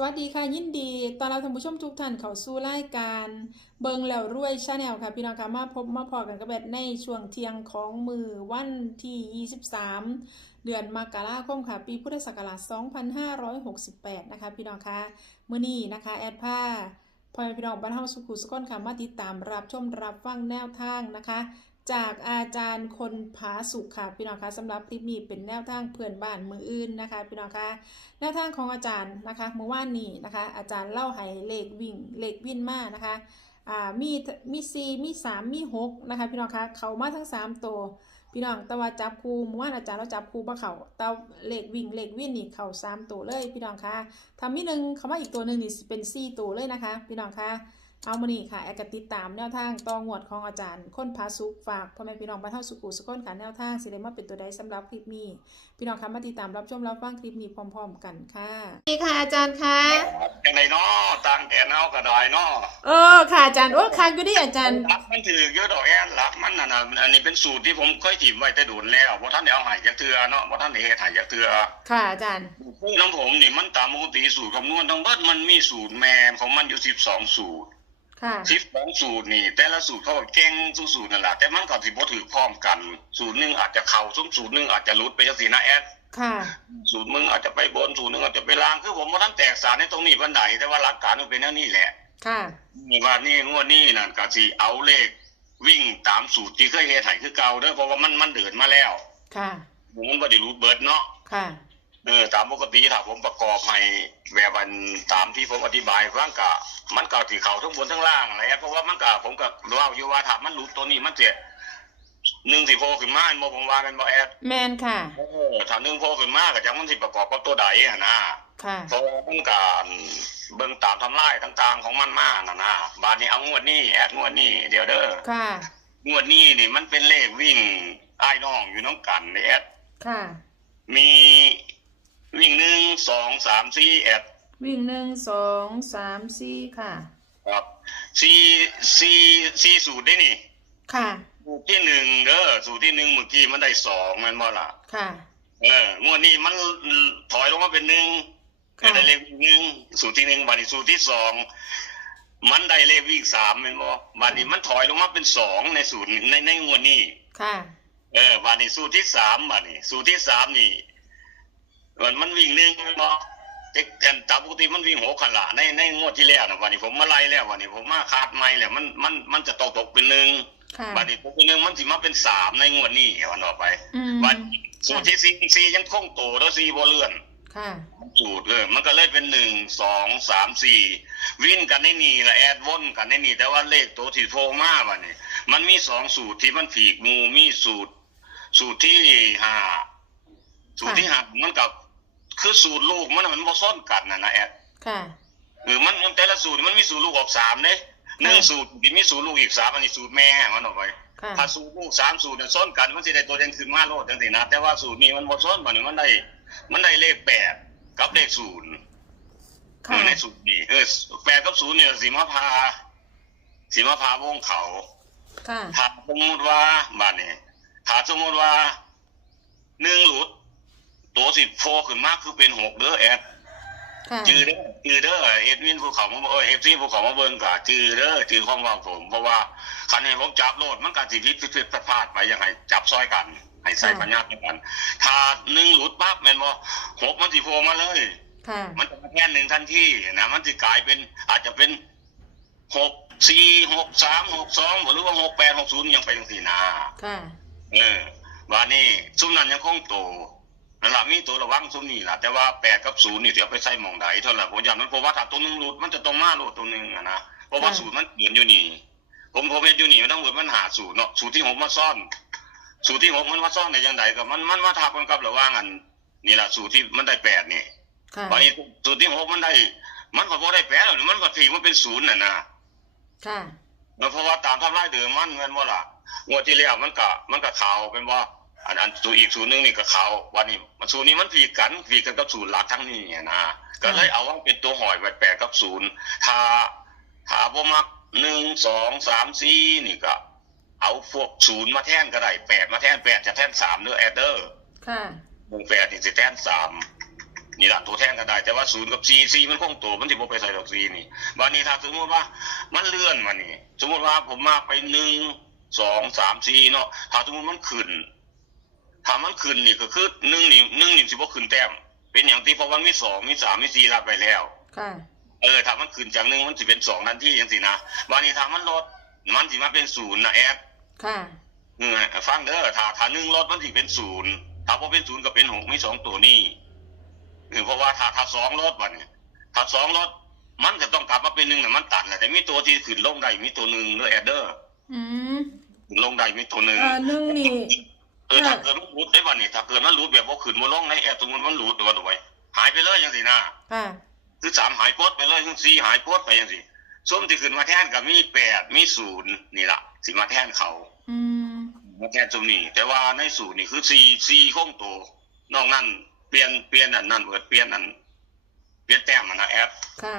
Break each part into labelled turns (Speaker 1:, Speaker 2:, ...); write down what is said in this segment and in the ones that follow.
Speaker 1: สวัสดีค่ะยินดีตอนรับท่านผู้ชมทุกท่านเข้าสู่รายการเบิงแล้วรวยชาแนลค่ะพี่น้องค่ะมาพบมาพอกันกับแบบในช่วงเที่ยงของมือวันที่ 23 เดือนมกราคมค่ะ ปีพุทธศักราช 2568 นะคะพี่น้องค่ะมื้อนี้นะคะแอดผ้าพ่อแม่พี่น้องบ้านเฮาสุขุสุขนค่ะมาติดตามรับชมรับฟังแนวทางนะคะ จากอาจารย์คนผาสุขค่ะพี่น้องคะสำหรับคลิปนี้เป็นแนวทางเพื่อนบ้านมืออื่นนะคะพี่น้องคะแนวทางของอาจารย์นะคะเมื่อวานนี้นะคะ อาจารย์เล่าให้เลขวิ่งเลขวิ่นมานะคะอ่ามีมีสี่มีสามมีหกนะคะพี่น้องคะเขามาทั้งสามตัวพี่น้องต่ว่าจับคูเมื่อวานอาจารย์เราจับคูบ่เขาต่เลขวิ่งเลขวิ่นนี่เขาสามตัวเลยพี่น้องคะทำมีหนึ่งเขามาอีกตัวหนึ่งนี่เป็นสี่ตัวเลยนะคะ พี่น้องคะ เอามานี่ค่ะแอากติดตามแนวทางต่องวดของอาจารย์ค้นพาสุกฝากพ่อแม่พี่น้องบ้านเฮาสุขุสุขนค่ะแนวทางสิได้มาเป็นตัวใดสำหรับคลิปนี้ พี่น้องคะมาติดตามรับชมรับฟังคลิปนี้พร้อม ๆ กันค่ะสวัสดีค่ะอาจารย์คะ
Speaker 2: ยังไงเนาะต่างแดนเฮาก็ได้เนาะ
Speaker 1: เออค่ะอาจารย์โอ้คักอยู่ดิอาจารย์
Speaker 2: หลักมันถือเยอะดอกแอนหลักมันน่ะนะอันนี้เป็นสูตรที่ผมเคยถิ่มไว้แต่โดนแล้วบ่ท่านได้เอาใหายจากเทือเนาะบ่ท่านได้เฮ็ดใหายจากเทือ
Speaker 1: ค่ะอาจารย์
Speaker 2: น้ำผมนี่มันตามปกติสูตรคำนวณทั้งเบิดมันมีสูตรแม่ของมันอยู่12สูตร
Speaker 1: ค่ะ
Speaker 2: 12สูตรนี่ แต่ละสูตรเขาก็เก่งทุกสูตรนั่นแหละแต่มันก็สิบ่ถือพร้อมกัน สูตรหนึงอาจจะเข้าซุ้มสูตรหนึงอาจจะหลุดไปจังซี่นะแอด
Speaker 1: ค่ะ
Speaker 2: สูตรมึงอาจจะไปบนสูตรหนึงอาจจะไปล่างคือผมบ่ทันแตกสารในตรงนี้ปานใดแต่ว่าหลักการมันเป็นแนวนี้แหละ
Speaker 1: ค่ะ
Speaker 2: นี่ว่านี่งวดนี้นั่นก็สิเอาเลข วิ่งตามสูตรที่เคยเฮ็ดให้คือเก่าเด้อเพราะว่ามันมันเดินมาแล้ว
Speaker 1: ค่ะ
Speaker 2: มันบ่ได้รูดเบิดเนาะ
Speaker 1: ค่ะ
Speaker 2: เออตามปกติถ้าผมประกอบให้แบบวันตามที่ผมอธิบายฟังก็มันก็สิเข้าทั้งบนทั้งล่างแหละเพราะว่ามันก็ผมก็เว้าอยู่ว่าถ้ามันรูดตัวนี้มันจะหนึ่งสิโผล่ขึ้นมาบ่ผมว่ากันบ่แอด
Speaker 1: แมนค่ะ
Speaker 2: เออถ้าหนึ่งโผล่ขึ้นมาก็จังมันสิประกอบกับตัวใดอะนะ
Speaker 1: ค่ะ
Speaker 2: เพราะว่ามันก็เบิ่งตามทำลายต่างๆของมันมาน่ะนะบาดนี้เอางวดนี้แอดงวดนี้เดี๋ยวเด้อ
Speaker 1: ค่ะ
Speaker 2: งวดนี้นี่มันเป็นเลขวิ่งอ้ายน้องอยู่น้องกันเนี่ยแอด
Speaker 1: ค่ะ
Speaker 2: มี วิ่งหนึ่งสองสามสี่แอด
Speaker 1: วิ่งหนึ่งสองสามสี่ค่ะ
Speaker 2: ครับสี่สี่สี่สูตรได้นี่
Speaker 1: ค่ะ
Speaker 2: สูตรที่หนึ่งเด้อสูตรที่หนึ่งเมื่อกี้มันได้สองแมันบ่ล่ะ
Speaker 1: ค่ะ
Speaker 2: เอองวดนี้มันถอยลงมาเป็นหนึ่ง
Speaker 1: ค่ะ
Speaker 2: ได้เลขวิ่งหนึ่งสูตรที่หนึ่งบัดนี้สูตรที่สองมันได้เลขวิ่งสามแมันบ่บัดนี้มันถอยลงมาเป็นสองในสูตรในในงวดนี้
Speaker 1: ค่ะ
Speaker 2: เออบานี่สูตรที่สามบานี่สูตรที่สามนี่ มันมันวิ่งหนึ่งแม่นบ่เด็กแต่ตามปกติมันวิ่งหกขันละในในงวดที่แล้วนะวันนี้ผมมาไล่แล้ววันนี้ผมมาคาดไม่แล้วมันมันมันจะตกตกเป็นหนึ่ง
Speaker 1: ค่ะ
Speaker 2: บานี้ตกเป็นหนึ่งมันสิมาเป็นสามในงวดนี้วันต่อไป
Speaker 1: อืม
Speaker 2: บัดสูตรที่สี่สี่ยังคงโตแล้วสี่บ่เลื่อน
Speaker 1: ค่ะ
Speaker 2: สูตรเออมันก็เลยเป็นหนึ่งสองสามสี่วิ่งกันในนี่ละแอดวนกันในนี่แต่ว่าเลขตัวที่โฟมาบัดนี้มันมีสองสูตรที่มันผีกหมูมีสูตร สูตรที่ห้าสูตรที่ห้ามันกับ คือสูตรลูกมันน่ะมันบ่ซ้อนกันนะนะแอด
Speaker 1: ค่ะ
Speaker 2: เออมันมันแต่ละสูตรมันมีสูตรลูกออกสามเด้หนึ่งสูตรที่มีสูตรลูกอีกสามอันนี้สูตรแม่มันออกไป
Speaker 1: ค่ะ
Speaker 2: ถ้าสูตรลูกสามสูตรเนี่ยซ้อนกันมันสิได้ตัวเด่นขึ้นมาโลดจังซี่นะแต่ว่าสูตรนี้มันบ่ซ้อนบัดนี้มันได้ มันได้เลขแปดกับเลขศูนย์เอ
Speaker 1: ค่ะ
Speaker 2: อในสูตรนี้เออแปดกับศูนย์เนี่ยสีมาพาสีมาพาวงเขา
Speaker 1: ค่ะ
Speaker 2: ถ้าสมมติว่าบ้านนี้ถ้าสมมติว่าหนึ่งหลุด ตัวสิโฟขึ้นมากคือเป็นหกเด้อแอด
Speaker 1: ค่ะ
Speaker 2: จือเด้อจือเด้อเอ็ดวินภูเขามาเออเอฟซีภูเขามาเบิ่งกะจือเด้อจือความว่าผม เพราะว่าคันให้ผมจับโลดมันก็สิผิดผิดพลาดๆไปยังไงจับซอยกัน ให้ใส่ปัญญาด้วยกัน ถ้าหนึ่งหลุดปั๊บแม่นบ่หกมันสิโฟมาเลย
Speaker 1: ค่ะ
Speaker 2: มันจะมาแค่หนึ่งทันทีนะมันจะกลายเป็นอาจจะเป็นหกสี่หกสามหกสองหรือว่าหกแปดหกศูนย์ยังไปจังสี่นา
Speaker 1: ค่ะ
Speaker 2: เออว่านี่ซุ้มนั้นยังคงโต นั่นแหละมีตัวระวังซุ้มนี่แหละแต่ว่าแปดกับศูนย์นี่เดี๋ยวไปใส่หมองใดเท่านั้นผมย้ำนั้นเพราะว่าถ้าตัวหนึงหลุดมันจะต้องมาหลุดตัวหนึงอะนะเพราะว่า
Speaker 1: ค่ะ
Speaker 2: ศูนย์มันเปลี่ยนอยู่นี่ ผมผมเห็นอยู่นี่มันต้องเหมือนมันหาศูนย์เนาะศูนย์ที่ผมมาซ่อนสูตรที่หกมันมาซ่อนในยังไงกับมันมันมาทับกันกับระหว่างอันนี่แหละสูตรที่มันได้แปดนี่
Speaker 1: ค่ะ
Speaker 2: บางทีสูตรที่หกมันได้ มันก็พอได้แปดแล้วมันก็ถีมันเป็นศูนย์น่ะนะ
Speaker 1: ค่ะ
Speaker 2: เพราะว่าตามทำลายเดิมมันเงินว่าล่ะงวดที่แล้วมันก็มันก็ข่าวเป็นว่า อันอันสูตรอีกสูตรหนึงนี่ก็ข่าววันนี้มันสูตรนี้มันผีกันผีกันกับสูตรหลักทั้งนี้อะนะก็เลยเอาว่าเป็นตัวหอยแปดแปดกับศูนย์ถ้าถ้าบ่มักหนึ่งสองสามสี่นี่ก็ เอาพวกศูนย์มาแทนก็ได้แปดมาแทนแปดจะแทนสามเนื้อแอดเดอร์
Speaker 1: ค่ะ
Speaker 2: วงแปดนี่จะแทนสามนี่ละตัวแทนก็ได้แต่ว่าศูนย์กับซีซีมันคงตัวมันที่ผมไปใส่ดอกซีนี่วันนี้ถ้าสมมติว่ามันเลื่อนมานี่ สมมติว่าผมมาไปหนึ่งสองสามสี่เนาะถ้าสมมติมันขึ้น ถ้ามันขึ้นนี่ก็คือหนึ่งนี่หนึ่งนี่สิบ่ขึ้นแต้ม เป็นอย่างที่เพราะว่ามีสองมีสามมีสี่รับไปแล้ว
Speaker 1: ค่ะ
Speaker 2: เออถ้ามันขึ้นจากหนึ่งมันสิเป็นสองทันทีอย่างสินะวันนี้ถ้ามันลดมันสิมาเป็นศูนย์นะแอด
Speaker 1: ค่ะ
Speaker 2: เออฟังเด้อถ้าถ้าหนึ่งลดมันสิเป็นศูนย์ถ้าพอเป็นศูนย์ก็เป็นหกมีสองตัวนี้เออเพราะว่าถ้าถ้าสองลดวันนี้ถ้าสองลดมันจะต้องกลับมาเป็นหนึ่งน่ะมันตัดแหละแต่มีตัวที่ขึ้นลงได้มีตัวหนึ่งเด้อแอดเดอร์
Speaker 1: อืม
Speaker 2: ขึ้นลงได้มีตัวหนึ่ง
Speaker 1: เอ่อหนึ่งนี่
Speaker 2: เออถ้าเกิดมันรูดได้วันนี้ถ้าเกิดมันรูดแบบว่าขึ้นมาลงในแอดตรงนั้นมันรูดตัวด้วยหายไปเลยอย่างสินะ
Speaker 1: ค่ะ
Speaker 2: คือสามหายโพดไปเลยทั้งสี่หายโพดไปอย่างสิส้มที่ขึ้นมาแทนกับมีแปดมีศูนย์นี่ละสิมาแทนเขา
Speaker 1: อืม
Speaker 2: มาแทนซุมนี้แต่ว่าในศูนย์นี่คือสี่สี่คงโตวนอกนั้นเปลี่ยนเปลี่ยนอันนั้นเบิดเปลี่ยนอันเปลี่ยนแต้มมันนะแอป
Speaker 1: ค่ะ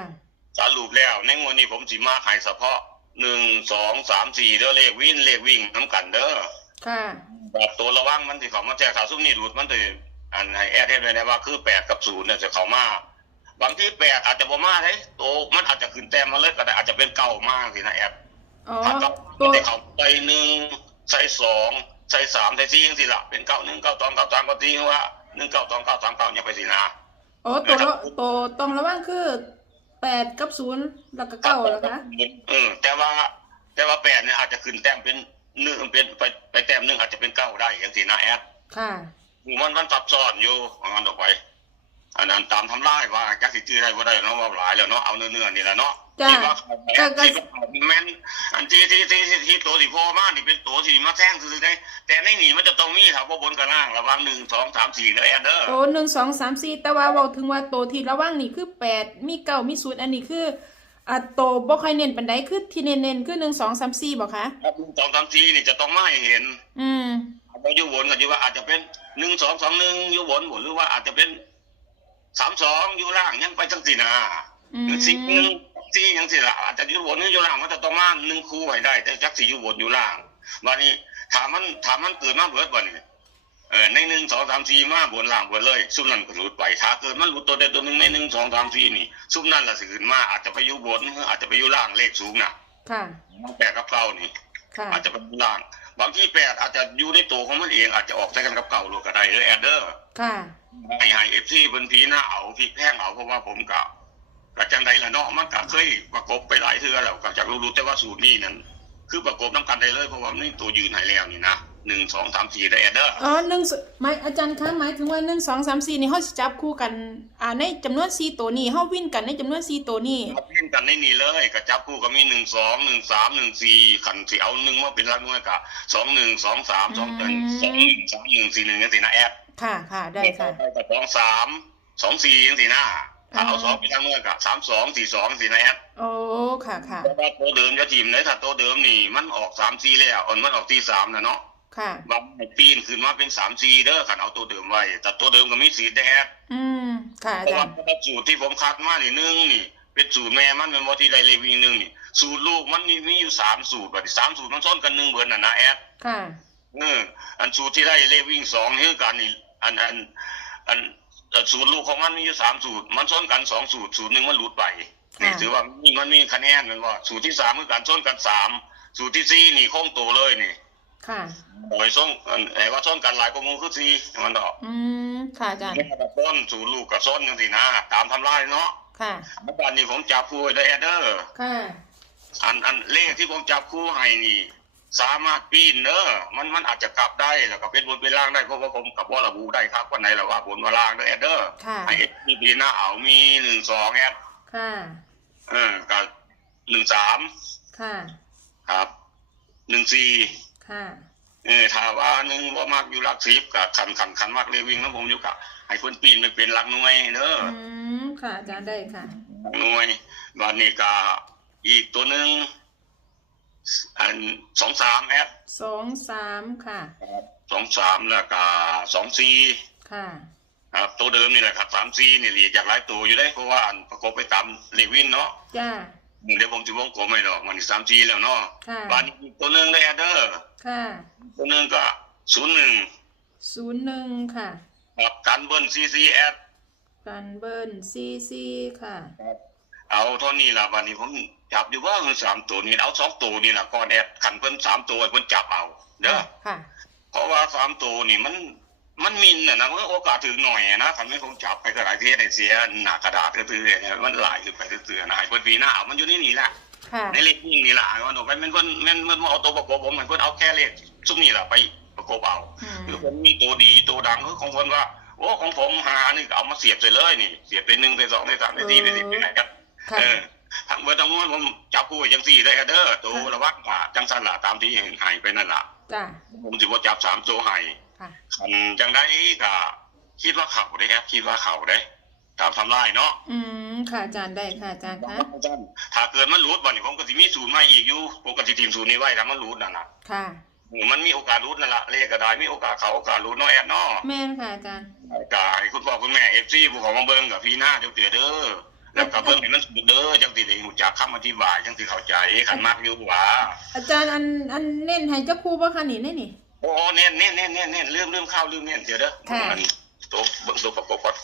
Speaker 2: สรุปแล้วในงวดนี้ผมสิมาขายเฉพาะหนึ่งสองสามสี่เด้อเลขวิ่งเลขวิ่งน้ำกันเด้อ
Speaker 1: ค่ะ
Speaker 2: แบบตัวระวังมันที่เขามาแจกข่าวซุมนี้หลุดมันเลยอันให้แอดเทปเลยนะว่าคือแปดกับศูนย์เนี่ยจะเขามาบางที่แปดอาจจะบ่มาเลยโตมันอาจจะขึ้นแต้มมาเลยก็ได้อาจจะเป็นเก่ามากสินะแอด
Speaker 1: อ๋อ
Speaker 2: ถ้าเก่า
Speaker 1: ตัว
Speaker 2: ได้เขาใส่หนึ่งใส่สองใส่สามใส่สี่ยังสิละเป็นเก้าหนึ่งเก้าสองเก้าสามเก้าสี่ว่าหนึ่งเก้าสองเก้าสามเก้าอย่าไปสินะ
Speaker 1: อ๋อตัวละตัวตรงระหว่างคือแปดกับศูนย์แล้วก็เก้าเหรอคะ
Speaker 2: เออแต่ว่าแต่ว่าแปดเนี่ยอาจจะขึ้นแต้มเป็น หนึ่งเป็นไปไปแต้มหนึ่งอาจจะเป็นเก้าได้อย่างสินะแอด
Speaker 1: ค่ะ
Speaker 2: มันมันซับซ้อนอยู่เอางั้นออกไป อันนั้นตามทำลายว่าจักสิจื้อได้บ่ได้เนาะว่าหลายแล้วเนาะเอาเนื้อๆนี่แหละเนาะ
Speaker 1: จ้ะ
Speaker 2: ที่ว่าเขาแม่
Speaker 1: ก็ก็
Speaker 2: ที่ว่าเขาแม่นอันที่ที่ที่ที่ที่ตัวสิโพมานี่เป็นตัวที่มาแท่งซื่อๆได้แต่ในนี่มันจะต้องมีถ้าบ่บนกับล่างระหวังหนึ่งสองสามสี่เด้อแอนเด้อ
Speaker 1: ตัวหนึ่งสองสามสี่แต่ว่าเราถึงว่าตัวที่ระหว่างนี่คือแปดมีเก้ามีศูนย์อันนี้คือ อะตัวบ่ค่อยเน้นปันใดคือที่เน้นๆคือหนึ่งสองสามสี่บอกคะ
Speaker 2: ถ้าหนึ่งสองสามสี่นี่จะต้องมาให้เห็น
Speaker 1: อืม
Speaker 2: เอาอยู่บนก็อยู่ว่าอาจจะเป็นหนึ่งสองสองหนึ่งอยู่บนหรือว่าอาจจะเป็นสามสองอยู่ล่างยังไปจังสี่นา
Speaker 1: อืม
Speaker 2: หรือสี่หนึ่งสี่ยังสี่ละอาจจะอยู่บนหรืออยู่ล่างมันจะต้องมาหนึ่งคู่ให้ได้ แต่จักสี่อยู่บนอยู่ล่างวันนี้ถามมันถามมันเกิดมาเบิดวันนี้ เออในหนึ่งสองสามสี่มาบนล่างบนเลย ซุ่มนั่นก็หลุดไปถ้าเกิดมันหลุดตัวใดตัวหนึ่งในหนึ่งสองสามสี่นี่ ซุ่มนั่นละสิขึ้นมาอาจจะไปอยู่บนหรืออาจจะไปอยู่ล่างเลขสูงนะ
Speaker 1: ค่ะ
Speaker 2: แปดกับเก้านี่
Speaker 1: ค่ะ
Speaker 2: อาจจะเป็นอยู่ล่าง บางที่แปดอาจจะอยู่ในตัวของมันเองอาจจะออกใส่กันกับเก่าหรือก็ได้หรือแอดเดอร์
Speaker 1: ค่ะ
Speaker 2: ไอ้ไฮเอฟซีเป็นพีหน้าเอาพี่แพงเอาเพราะว่าผมกับกับจังใดละเนาะมันก็เคยประกบไปหลายเทื่อแล้วกับจากรู้ๆแต่ว่าสูตรนี้นั้น คือประกบน้ำกันได้เลยเพราะว่านี่ตัวยืนให้แล้วนี่นะ หนึ่งสองสามสี่ได้แอดเดอร์
Speaker 1: อ๋อหนึ่งสหมายอาจารย์คะหมายถึงว่าหนึ่งสองสามสี่นี่เขาสิจับคู่กันอ่าในจำนวนสี่ตัวนี้เขาวิ่นกันในจำนวนสี่ตัวนี้
Speaker 2: มาเล่นกันในนี่เลยกับจับคู่ก็มีหนึ่งสองหนึ่งสามหนึ่งสี่ขันสีเอาหนึ่งมาเป็นรักน้อยกับสองหนึ่งสองสามสองหนึ่งสองหนึ่งสามหนึ่งสี่หนึ่งยังสี่นะแอด
Speaker 1: ค่ะค่ะได้ค่ะ
Speaker 2: กับสองสามสองสี่ยังสี่นะถ้าเอา
Speaker 1: อืม
Speaker 2: สองเป็นรักน้อยกับสามสองสี่สองสี่นะแอด
Speaker 1: โอ้ค่ะค่ะ
Speaker 2: เพราะว่าตัวเดิมจะทีมไหนถ้าตัวเดิมนี่มันออกสามซีแล้วอ่อนมันออกตีสามนะเนาะ
Speaker 1: ค่ะ
Speaker 2: บางให้ปีนขึ้นมาเป็นสามซีเด้อขันเอาตัวเดิมไว้ แต่ตัวเดิมก็มีสีแดง
Speaker 1: อืมค่ะ
Speaker 2: เพ
Speaker 1: อา
Speaker 2: ราะ
Speaker 1: จา
Speaker 2: ว่าร
Speaker 1: ย์
Speaker 2: สูตรที่ผมคัดมานี่หนึ่งนี่ เป็นสูตรแม่มันเป็นว่าที่ได้เลวีหนึ่งนี่สูตรลูกมันมีมีอยู่สามสูตรบัดนี้สามสูตรมันซ้อนกันหนึ่งเบิร์นน่ะนะแอด
Speaker 1: ค่ะ
Speaker 2: เอออันสูตรที่ได้เลวิ่งสองนี่คือกันนี่อันอันอันเอ่อสูตรลูกของมันมีอยู่สามสูตร มันซ้อนกันสองสูตรสูตรหนึ่งมันหลุดไปนี่
Speaker 1: ค่ะ
Speaker 2: ถือว่ามีมันมีคะแนนแมันว่าสูตรที่สามคือการซ้อนกันสามสูตรที่สี่นี่คงตัวเลยนี่
Speaker 1: ค่ะ
Speaker 2: โดยซ้อนอันไอ้ว่าซ้อนกันหลายกว่าหมูคือสี่มันดอก
Speaker 1: อืมค่ะอาจารย์
Speaker 2: แม่กับซ้อนสูตรลูกกับซ้อนจังสินะตามทำลายเนาะ
Speaker 1: ค่ะ
Speaker 2: เมื่อวานนี้ผมจับคู่ไว้ได้แอดเดอร์
Speaker 1: ค่ะ
Speaker 2: อันอันเลขที่ผมจับคู่ให้นี่สามารถปีนเนอะมันมันอาจจะกลับได้แล้วก็เป็นบนเป็นล่างได้เพราะว่าผมกับว่าระบุได้ครับวันไหนละว่าบนว่าล่างเด้อแอดเดอร์
Speaker 1: ค่ะ
Speaker 2: ไอ้ที่ปีหน้าเอามีหนึ่งสองแอด
Speaker 1: ค่ะ
Speaker 2: เออกับหนึ่งสาม
Speaker 1: ค่ะ
Speaker 2: ครับหนึ่งสี่
Speaker 1: ค่ะ
Speaker 2: เออถ้าว่าหนึ่งว่ามากอยู่หลักสิบกับขันขันขันมากเลยวิ่งแล้วผมอยู่กับให้คนปีนไปเป็นหลักหน่วยเด้อ
Speaker 1: อืมค่ะอาจารย์ได้ค่ะ
Speaker 2: หลักหน่วยวันนี้ก็อีกตัวหนึ่งอันสองสามแอด
Speaker 1: สองสามค่ะ
Speaker 2: สองสามแล้วก็สองสี่
Speaker 1: ค่ะ
Speaker 2: ครับตัวเดิมนี่แหละครับสามสี่นี่เรียกจากหลายตัวอยู่ได้เพราะว่าอันประกบไปตามเลวินเนาะ
Speaker 1: จ้า
Speaker 2: เดี๋ยวผมจะวงกลมให้ดอกมันสามสี่แล้วเนาะ
Speaker 1: ค่ะ
Speaker 2: บ้านนี้อีกตัวหนึ่งได้แอดเดอร์
Speaker 1: ค่ะ
Speaker 2: ตัวหนึ่งก็ศูนย์หนึ่ง
Speaker 1: ศูนย์หนึ่งค่ะ
Speaker 2: ครับการเบิ้ลซีซีแอด
Speaker 1: กันเบิร์นซีซีค่ะ
Speaker 2: เอาเท่านี้ล่ะวันนี้ผมจับอยู่ว่ามันสามตัวนี่เอาสองตัวนี่ล่ะก่อนแอดขันเพิ่นสามตัวให้เพิ่นจับเอาเด้อ
Speaker 1: ค่ะ
Speaker 2: เพราะว่าสามตัวนี่มัน มันมินน่ะนะมันโอกาสถึงหน่อยนะคันไม่คงจับไปก็หลายเทสให้เสียหน้ากระดาษก็คือเนี่ยมันหลายขึ้นไปเรื่อยๆนะให้เพิ่นปีหน้าเอามันอยู่ในี่นี่แหละ
Speaker 1: ค่ะ
Speaker 2: ในเลขยิ่งนี่ล่ะมันออกไปมันเพิ่นมันมันเอาตัวประกบผมมันเพิ่นเอาแค่เลขซุ่มนี่ล่ะไปประกบเอา
Speaker 1: อืม
Speaker 2: คือผมมีตัวดีตัวดังคือของคนว่าโอ้ของผมหานี่ก็เอามาเสียบไปเลยนี่ เสียบไปหนึ่งไปสองไปสามไปสี่ไปสิบไปไหนกัน
Speaker 1: ค่ะ
Speaker 2: เออทั้งเบอร์ทั้งมวลผมจับคู่ไว้จังสี่ได้เด้อตัวระวังว่าจังสันละตามที่เห็นใหายไปนั่นล่ะ
Speaker 1: จ้า
Speaker 2: ผมถือว่าจับสามตัวใหาย
Speaker 1: ค่ะ
Speaker 2: คันจังได้ก็คิดว่าเข่าได้ครับคิดว่าเข่าได้ตามทำลายเนาะ
Speaker 1: อืมค่ะอาจารย์ได้ค่ะอาจารย์คะ
Speaker 2: ถ้าเกิดมันรูดบ่นี่ผมก็สิมีศูนย์มาอีกอยู่ปกติทีมศูนย์นี้ไว้ถ้ามันรูดนั่นน่ะ
Speaker 1: ค่ะ
Speaker 2: มันมีโอกาสรูดนั่นล่ะเลขก็ได้มีโอกาสเขาโอกาสรูดเนาะแอดเนาะ
Speaker 1: แม่นค่ะอาจารย์
Speaker 2: กายคุณพ่อคุณแม่เอฟซีผู้ของมาเบิ่งกับพี่หน้าเดี๋ยวเตือเด้อแล้วก็เบิ่งให้มันสุดเด้อจังสิได้รู้จักคำอธิบายจังสิเข้าใจขันมากอยู่หว่า
Speaker 1: อาจารย์อันอันเน้นให้เจ้าครูบ่คะนี่เน้นนี่
Speaker 2: โอ้เน้นเน้นเน้นเน้นเน้นลืมลืมข้าวลืมเน้นเดี๋ยวเด้อ
Speaker 1: ค่ะ
Speaker 2: มันตัวเบิ่งตัวประกอบก่อน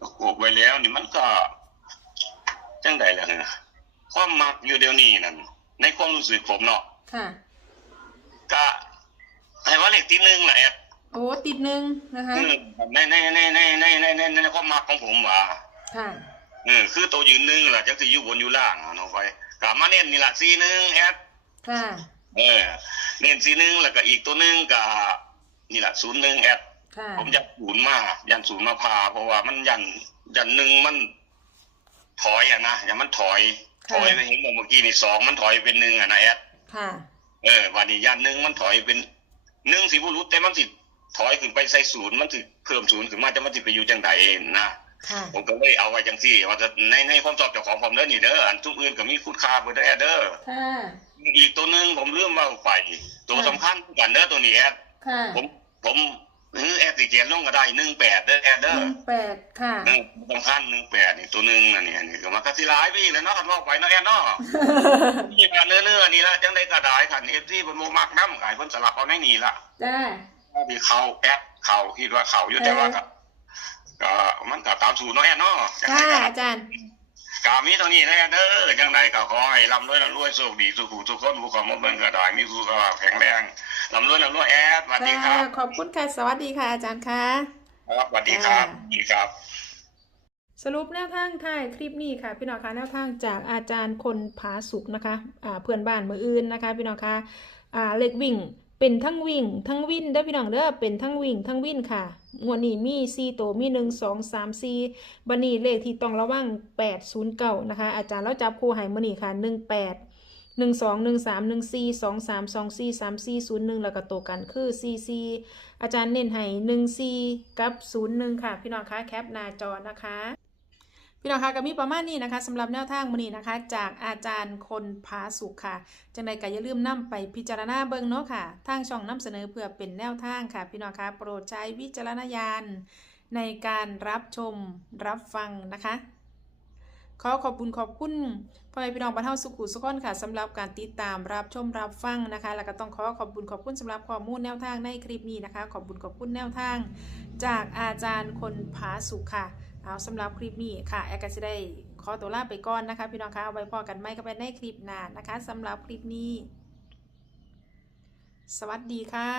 Speaker 2: ประกอบไว้แล้วนี่มันก็จังใดล่ะเนี่ยความมักอยู่เดี๋ยวนี้นั่นในความรู้สึกผมเนาะ
Speaker 1: ค่ะ
Speaker 2: ก็ให้ว่าเลขที่หนึ่งแหละแอด
Speaker 1: โอ้ติดหนึ่งนะคะ
Speaker 2: อืมในในในในในในในในความมักของผมว่า
Speaker 1: ค่ะ
Speaker 2: เออคือตัวยืนหนึ่งแหละจังสิอยู่บนอยู่ล่างอะเนาะไปกลับมาเน้นนี่ละสีหนึ่งแอด
Speaker 1: ค่ะ
Speaker 2: เออ เน้นสีหนึ่งแล้วก็อีกตัวหนึ่งก็นี่แหละศูนย์หนึ่งแอด
Speaker 1: ค่ะ
Speaker 2: ผมยันศูนย์มายันศูนย์มาพา เพราะว่ามันยันยันหนึ่งมันถอยอะนะอย่างมันถอย ถอยไปเห็นเมื่อกี้นี่สองมันถอยเป็นหนึ่งอะนะแอด
Speaker 1: ค่ะ
Speaker 2: เออวันนี้ยันหนึ่งมันถอยเป็นหนึ่งสิบุรุษแต่มันสิถอยขึ้นไปใส่ศูนย์มันสิเพิ่มศูนย์ขึ้นมาจะมันสิไปอยู่จังใดนะ
Speaker 1: ค่ะ
Speaker 2: ผมก็เลยเอาไว้จังซี่ว่าจะในในความชอบเจ้าของผมเด้อนี่เด้ออันทุกอื่นก็มีคุณค่าเบิดเด้อเด้อ
Speaker 1: ค่ะ
Speaker 2: อีกตัวหนึงผมเลื่อมว่าไป ตัวสำคัญคือกันเด้อตัวนี้แอด
Speaker 1: ค่ะ
Speaker 2: ผมผมเออแอดสิเขียนลงก็ได้18เด้อแอด
Speaker 1: ห
Speaker 2: เด้อ
Speaker 1: นึ่งแปดค่ะ
Speaker 2: เออสำคัญ18นี่ตัวหนึงน่ะนี่อันนี้ก็มันก็สิหลายไปอีกแล้วเนาะคันว่าไปเนาะแอดเนาะนี่ว่าเนื้อเนื้อนี่ละจังได๋ก็ได้คัน FT เพิ่นบ่มักนำกายเพิ่นสลับเอาในนี่ละ
Speaker 1: จ้า
Speaker 2: ที่เข้าแอดเข้าคิดว่าเข้าอยู่แต่ว่าก็ก็มันก็ตามสูตรเนาะแอดเนาะจัง
Speaker 1: ค่ะ
Speaker 2: ได๋ก็
Speaker 1: อาจารย์
Speaker 2: กามีเท่านี้นะเด้อจังใดก็ขอให้ร่ำรวยร่ำรวยโชคดีสุขุทุกคนผู้ของมาเบิ่งก็ได้มีสุขภาพแข็งแรงร่ำรวยร่ำรวยแอดสวัสดีค
Speaker 1: ค่ะ
Speaker 2: รับ
Speaker 1: ขอบคุณค่ะ สวัสดีค่ะอาจารย์ค่ะ
Speaker 2: ครับสวัสดีครับสวัสดีครับ
Speaker 1: สรุปแนวทางท้ายคลิปนี้ค่ะ พี่น้องคะแนวทางจากอาจารย์คนผาสุกนะคะอ่าเพื่อนบ้านมืออื่นนะคะ พี่น้องคะอ่าเล็กวิ่ง เป็นทั้งวิ่งทั้งวินเด้อพี่น้องเด้อเป็นทั้งวิ่งทั้งวินค่ะงวดนี้มี4ตัวมี1 2 3 4บันนี้เลขที่ต้องระวัง809นย์เก้านะคะ อาจารย์แล้วจับคู่ให้มื้อนี้ค่ะ18หนึ่งสองหนึ่งสามหนึ่งสี่สองสามสองสี่สามสี่ศูนย์หนึ่งแล้วก็ตัวกันคือสี่สี่อาจารย์เน้นให้หนึ่งสี่กับศูนย์หนึ่งค่ะ พี่น้องคะแคปหน้าจอนะคะ พี่น้องคะก็มีประมาณนี้นะคะสำหรับแนวทางมื้อนี้นะคะ จากอาจารย์คนพาสุขค่ะ จังใดก็อย่าลืมนำไปพิจารณาเบิ่งเนาะค่ะ ทางช่องนำเสนอเพื่อเป็นแนวทางค่ะ พี่น้องคะโปรดใช้วิจารณญาณในการรับชมรับฟังนะคะ ขอขอบคุณขอบคุณพ่อแม่พี่น้องบ้านเฮาสุขุสุขอนค่ะสำหรับการติดตามรับชมรับฟังนะคะ แล้วก็ต้องขอขอบคุณขอบคุณสำหรับข้อมูลแนวทางในคลิปนี้นะคะ ขอบคุณขอบคุณแนวทาง จากอาจารย์คนผาสุขค่ะ เอาสำหรับคลิปนี้ค่ะแอร์ก็จะได้ขอตัวลาไปก่อนนะคะ พี่น้องคะเอาไว้พอกันไหมก็ไปในคลิปหน้านะคะสำหรับคลิปนี้ สวัสดีค่ะ